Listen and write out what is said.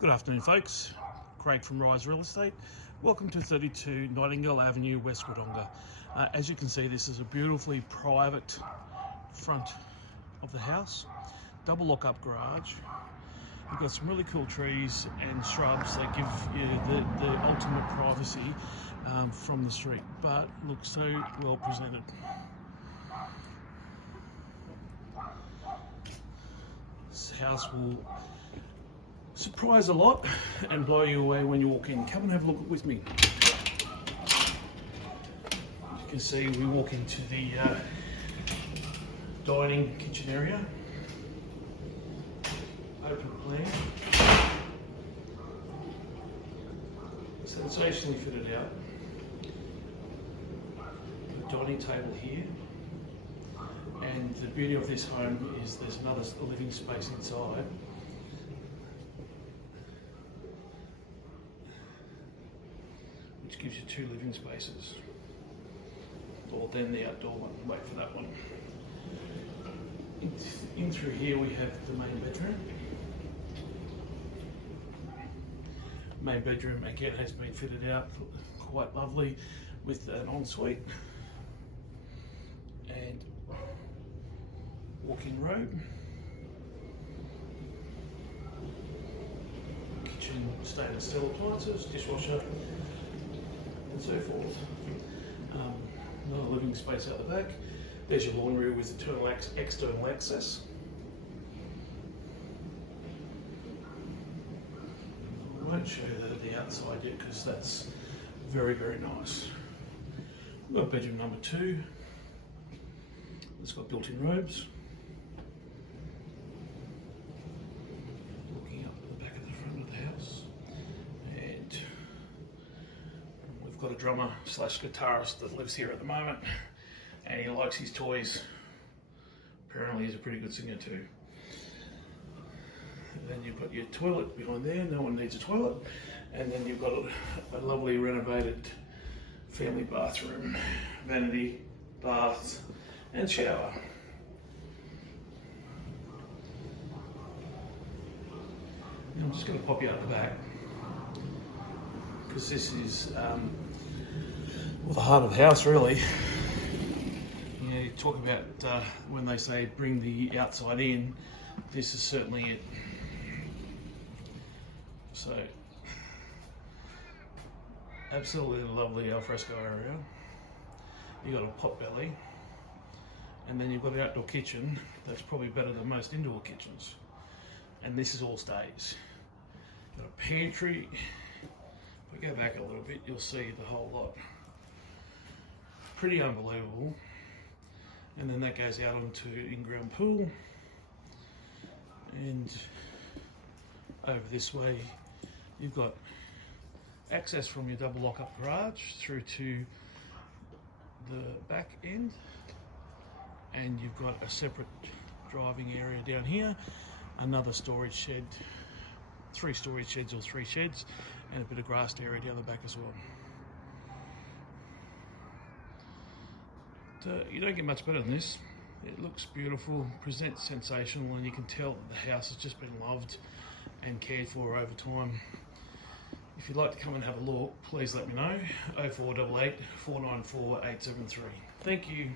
Good afternoon, folks. Craig from Rise Real Estate. Welcome to 32 Nightingale Avenue, West Wodonga. As you can see, this is a beautifully private front of the house. Double lock-up garage. You've got some really cool trees and shrubs that give you the ultimate privacy from the street, but looks so well presented. This house will surprise a lot and blow you away when you walk in. Come and have a look with me. You can see we walk into the dining kitchen area. Open plan. Sensationally fitted out. The dining table here. And the beauty of this home is there's another living space inside. Which gives you two living spaces. Or then the outdoor one. Wait for that one. In through here we have the main bedroom. Main bedroom again has been fitted out quite lovely with an ensuite and walk-in robe. Kitchen stainless steel appliances, dishwasher and so forth. Another living space out the back. There's your laundry with external access. I won't show you the outside yet because that's very, very nice. We've got bedroom number 2. It's got built-in robes. Looking up the back of the front of the house. And we've got a drummer / guitarist that lives here at the moment. And he likes his toys. Apparently he's a pretty good singer too. And then you've got your toilet behind there, no one needs a toilet. And then you've got a lovely renovated family bathroom, vanity, bath and shower. And I'm just going to pop you out the back because this is well, the heart of the house really. You talk about when they say bring the outside in, this is certainly it. So, absolutely lovely alfresco area. You've got a pot belly, and then you've got an outdoor kitchen that's probably better than most indoor kitchens. And this is all stays. Got a pantry. If we go back a little bit, you'll see the whole lot. Pretty unbelievable. And then that goes out onto in-ground pool, and over this way you've got access from your double lock-up garage through to the back end, and you've got a separate driving area down here, another storage shed, 3 storage sheds or 3 sheds, and a bit of grassed area down the back as well. You don't get much better than this. It looks beautiful, presents sensational, and you can tell that the house has just been loved and cared for over time. If you'd like to come and have a look, please let me know. 0488 494 873. Thank you.